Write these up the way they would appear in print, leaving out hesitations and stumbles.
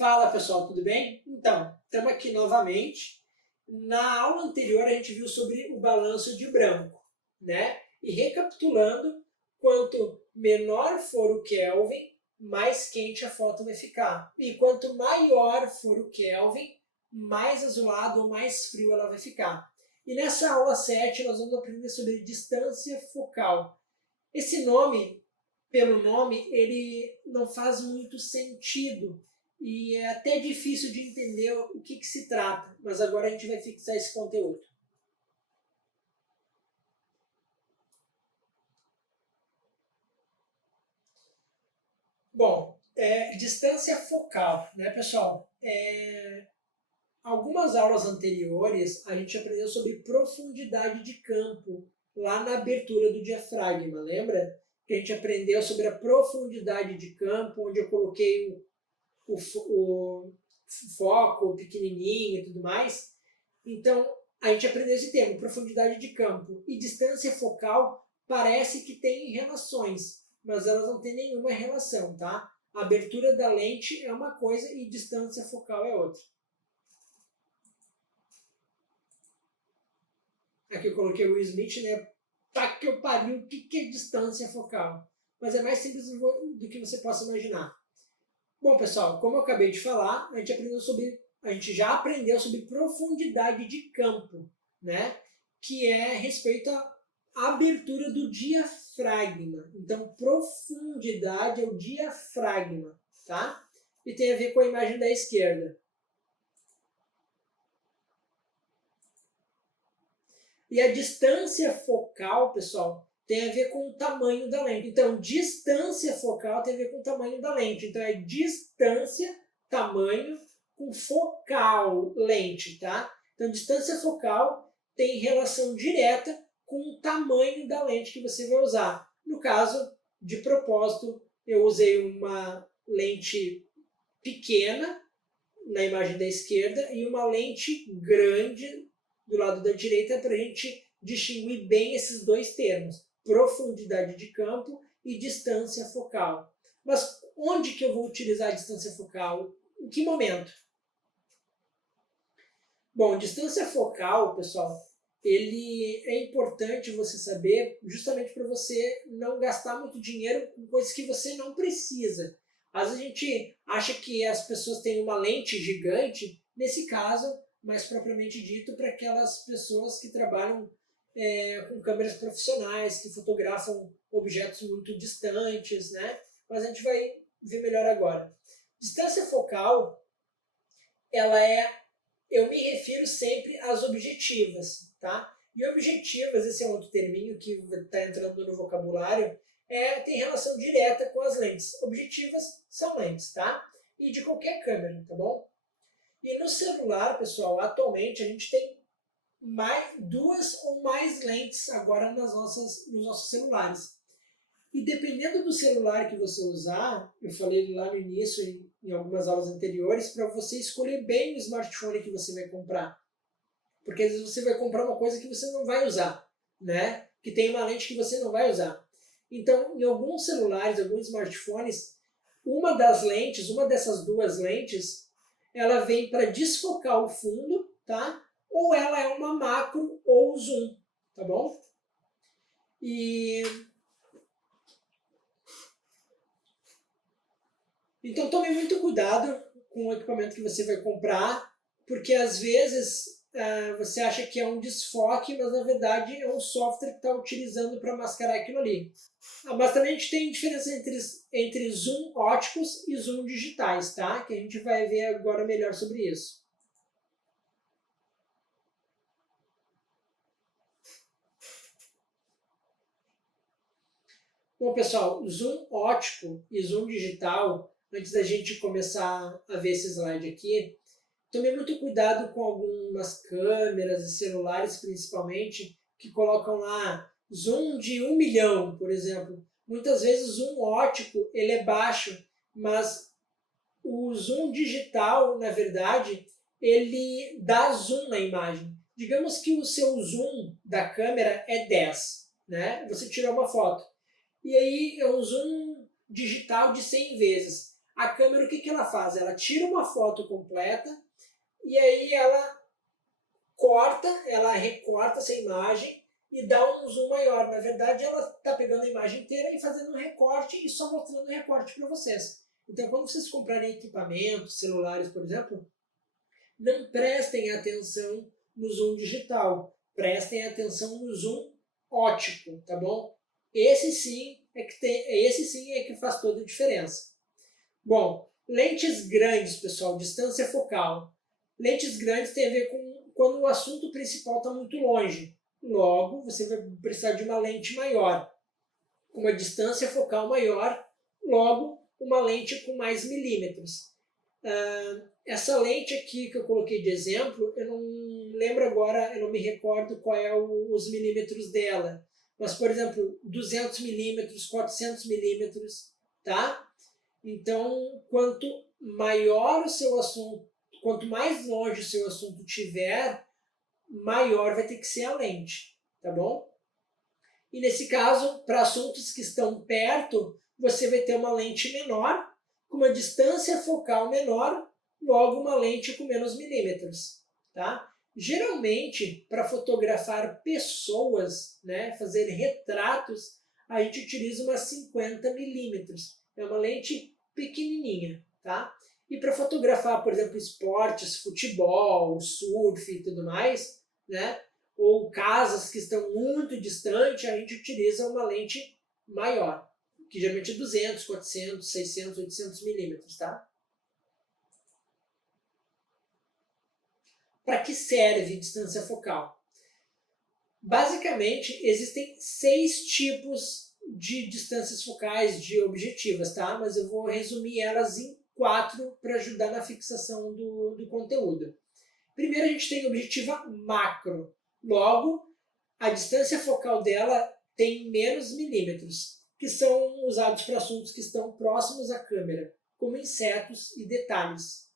Fala pessoal, tudo bem? Então, estamos aqui novamente. Na aula anterior a gente viu sobre o balanço de branco, né? E recapitulando, quanto menor for o Kelvin, mais quente a foto vai ficar. E quanto maior for o Kelvin, mais azulado ou mais frio ela vai ficar. E nessa aula 7 nós vamos aprender sobre distância focal. Esse nome, pelo nome, ele não faz muito sentido e é até difícil de entender o que se trata, mas agora a gente vai fixar esse conteúdo. Bom, distância focal, né, pessoal? Algumas aulas anteriores a gente aprendeu sobre profundidade de campo lá na abertura do diafragma, lembra? Que a gente aprendeu sobre a profundidade de campo, onde eu coloquei o foco pequenininho e tudo mais. Então, a gente aprendeu esse termo, profundidade de campo. E distância focal parece que tem relações, mas elas não têm nenhuma relação, tá? A abertura da lente é uma coisa e distância focal é outra. Aqui eu coloquei o Will Smith, né? Tá que eu pariu, o que é distância focal? Mas é mais simples do que você possa imaginar. Bom, pessoal, como eu acabei de falar, a gente já aprendeu sobre profundidade de campo, né? Que é respeito à abertura do diafragma. Então, profundidade é o diafragma, tá? E tem a ver com a imagem da esquerda. E a distância focal, pessoal, tem a ver com o tamanho da lente. Então, distância focal tem a ver com o tamanho da lente. Então, é distância, tamanho, com focal, lente, tá? Então, distância focal tem relação direta com o tamanho da lente que você vai usar. No caso, de propósito, eu usei uma lente pequena na imagem da esquerda e uma lente grande do lado da direita para a gente distinguir bem esses dois termos, profundidade de campo e distância focal. Mas onde que eu vou utilizar a distância focal? Em que momento? Bom, distância focal, pessoal, ele é importante você saber justamente para você não gastar muito dinheiro com coisas que você não precisa. Às vezes a gente acha que as pessoas têm uma lente gigante, nesse caso, mais propriamente dito, para aquelas pessoas que trabalham com câmeras profissionais, que fotografam objetos muito distantes, né? Mas a gente vai ver melhor agora. Distância focal, eu me refiro sempre às objetivas, tá? E objetivas, esse é um outro terminho que está entrando no vocabulário, tem relação direta com as lentes. Objetivas são lentes, tá? E de qualquer câmera, tá bom? E no celular, pessoal, atualmente a gente tem duas ou mais lentes agora nos nossos celulares. E dependendo do celular que você usar, eu falei lá no início, em algumas aulas anteriores, para você escolher bem o smartphone que você vai comprar. Porque às vezes você vai comprar uma coisa que você não vai usar, né? Que tem uma lente que você não vai usar. Então, em alguns celulares, alguns smartphones, uma dessas duas lentes, ela vem para desfocar o fundo, tá? Ou ela é uma macro ou zoom, tá bom? Então tome muito cuidado com o equipamento que você vai comprar, porque às vezes você acha que é um desfoque, mas na verdade é um software que está utilizando para mascarar aquilo ali. Mas também a gente tem diferença entre zoom óticos e zoom digitais, tá? Que a gente vai ver agora melhor sobre isso. Bom, pessoal, zoom ótico e zoom digital, antes da gente começar a ver esse slide aqui, tome muito cuidado com algumas câmeras e celulares, principalmente, que colocam lá zoom de 1 milhão, por exemplo. Muitas vezes o zoom ótico ele é baixo, mas o zoom digital, na verdade, ele dá zoom na imagem. Digamos que o seu zoom da câmera é 10, né? Você tirou uma foto. E aí é um zoom digital de 100 vezes. A câmera, o que ela faz? Ela tira uma foto completa e aí ela ela recorta essa imagem e dá um zoom maior. Na verdade, ela está pegando a imagem inteira e fazendo um recorte e só mostrando o recorte para vocês. Então, quando vocês comprarem equipamentos, celulares, por exemplo, não prestem atenção no zoom digital, prestem atenção no zoom óptico, tá bom? Esse sim é que faz toda a diferença. Bom, lentes grandes, pessoal, distância focal. Lentes grandes tem a ver com quando o assunto principal está muito longe. Logo, você vai precisar de uma lente maior, com uma distância focal maior, logo, uma lente com mais milímetros. Essa lente aqui que eu coloquei de exemplo, eu não lembro agora, eu não me recordo qual é os milímetros dela, mas, por exemplo, 200 milímetros, 400 milímetros, tá? Então, quanto maior o seu assunto, quanto mais longe o seu assunto tiver, maior vai ter que ser a lente, tá bom? E nesse caso, para assuntos que estão perto, você vai ter uma lente menor, com uma distância focal menor, logo uma lente com menos milímetros, tá? Geralmente, para fotografar pessoas, né, fazer retratos, a gente utiliza uma 50 milímetros. É uma lente pequenininha, tá? E para fotografar, por exemplo, esportes, futebol, surf e tudo mais, né? Ou casas que estão muito distantes, a gente utiliza uma lente maior, que geralmente é 200, 400, 600, 800 milímetros, tá? Para que serve distância focal? Basicamente, existem 6 tipos de distâncias focais de objetivas, tá? Mas eu vou resumir elas em 4 para ajudar na fixação do conteúdo. Primeiro, a gente tem a objetiva macro. Logo, a distância focal dela tem menos milímetros, que são usados para assuntos que estão próximos à câmera, como insetos e detalhes.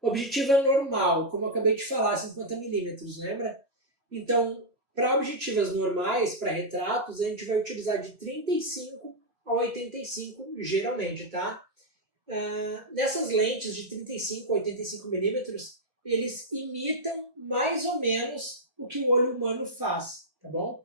Objetiva normal, como eu acabei de falar, 50 milímetros, lembra? Então, para objetivas normais, para retratos, a gente vai utilizar de 35 a 85, geralmente, tá? Nessas lentes de 35 a 85 milímetros, eles imitam mais ou menos o que o olho humano faz, tá bom?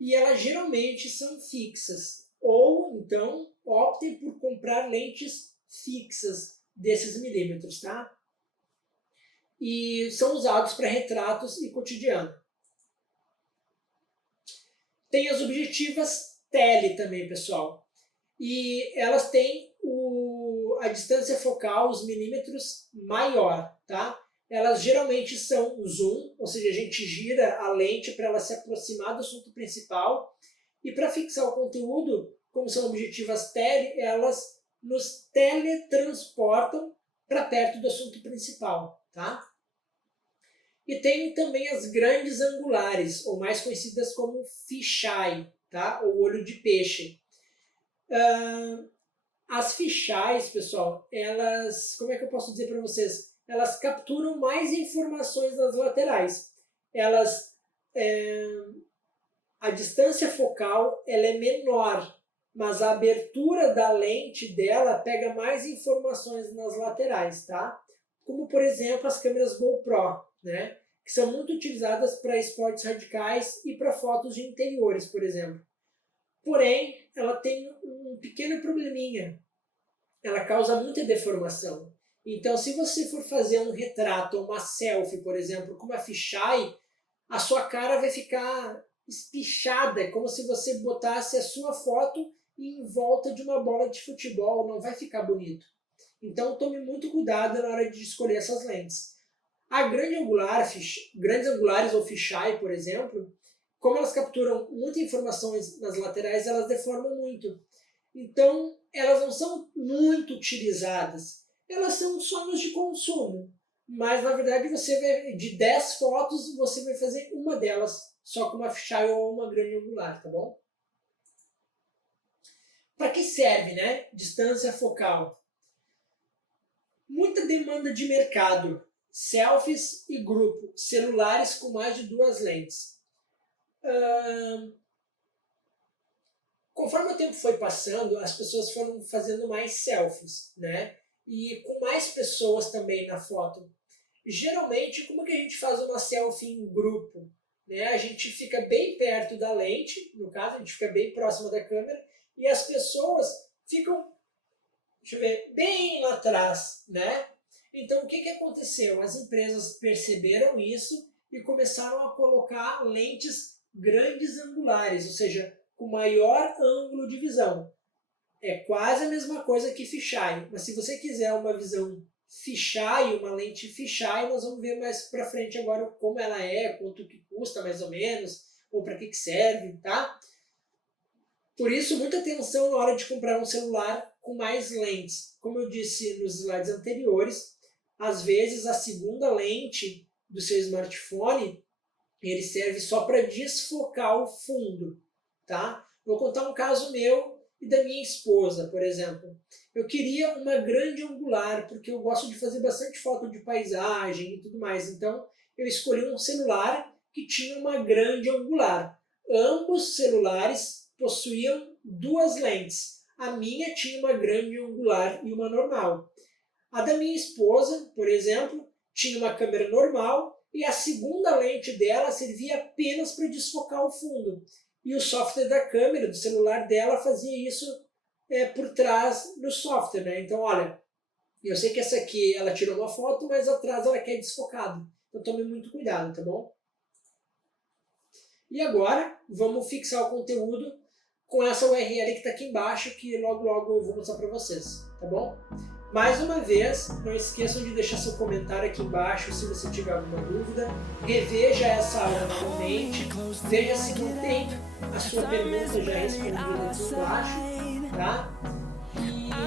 E elas geralmente são fixas, ou então optem por comprar lentes fixas desses milímetros, tá? E são usados para retratos e cotidiano. Tem as objetivas tele também, pessoal. E elas têm a distância focal, os milímetros, maior, tá? Elas geralmente são o zoom, ou seja, a gente gira a lente para ela se aproximar do assunto principal. E para fixar o conteúdo, como são objetivas tele, elas nos teletransportam para perto do assunto principal, tá? E tem também as grandes angulares, ou mais conhecidas como fisheye, tá? Ou olho de peixe. As fisheyes, pessoal, elas, como é que eu posso dizer para vocês? Elas capturam mais informações das laterais. A distância focal ela é menor, mas a abertura da lente dela pega mais informações nas laterais, tá? Como, por exemplo, as câmeras GoPro, né? Que são muito utilizadas para esportes radicais e para fotos de interiores, por exemplo. Porém, ela tem um pequeno probleminha. Ela causa muita deformação. Então, se você for fazer um retrato ou uma selfie, por exemplo, com uma fisheye, a sua cara vai ficar espichada, como se você botasse a sua foto em volta de uma bola de futebol, não vai ficar bonito. Então, tome muito cuidado na hora de escolher essas lentes. Grandes angulares ou fisheye, por exemplo, como elas capturam muita informação nas laterais, elas deformam muito. Então, elas não são muito utilizadas. Elas são sonhos de consumo. Mas, na verdade, de 10 fotos, você vai fazer uma delas só com uma fisheye ou uma grande angular, tá bom? Para que serve, né? Distância focal. Muita demanda de mercado. Selfies e grupo. Celulares com mais de 2 lentes. Conforme o tempo foi passando, as pessoas foram fazendo mais selfies, né? E com mais pessoas também na foto. Geralmente, como que a gente faz uma selfie em grupo? Né? A gente fica bem perto da lente, no caso, a gente fica bem próximo da câmera, e as pessoas ficam, deixa eu ver, bem lá atrás, né? Então, o que aconteceu? As empresas perceberam isso e começaram a colocar lentes grandes angulares, ou seja, com maior ângulo de visão. É quase a mesma coisa que fisheye, mas se você quiser uma visão fisheye, uma lente fisheye, nós vamos ver mais para frente agora como ela é, quanto que custa mais ou menos, ou para que serve, tá? Por isso, muita atenção na hora de comprar um celular com mais lentes. Como eu disse nos slides anteriores, às vezes a segunda lente do seu smartphone ele serve só para desfocar o fundo, tá? Vou contar um caso meu e da minha esposa, por exemplo. Eu queria uma grande angular, porque eu gosto de fazer bastante foto de paisagem e tudo mais. Então, eu escolhi um celular que tinha uma grande angular. Ambos celulares possuíam duas lentes. A minha tinha uma grande angular e uma normal. A da minha esposa, por exemplo, tinha uma câmera normal e a segunda lente dela servia apenas para desfocar o fundo. E o software da câmera, do celular dela, fazia isso por trás do software, né? Então, olha, eu sei que essa aqui, ela tirou uma foto, mas atrás ela quer desfocado. Então, tome muito cuidado, tá bom? E agora, vamos fixar o conteúdo com essa URL que está aqui embaixo, que logo logo eu vou mostrar para vocês, tá bom? Mais uma vez, não esqueçam de deixar seu comentário aqui embaixo se você tiver alguma dúvida. Reveja essa aula novamente, veja se não tem a sua pergunta já respondida aqui embaixo, tá?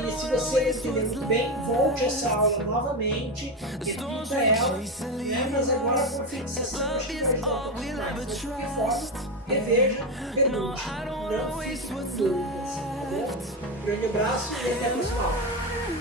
E se você não entender muito bem, volte essa aula novamente, repita ela, né? Mas agora com fixação acho que vai ajudar um pouco mais. Mas de qualquer forma, reveja, pergunte, não fique com dúvidas, tá bom? Um grande abraço e até a próxima aula.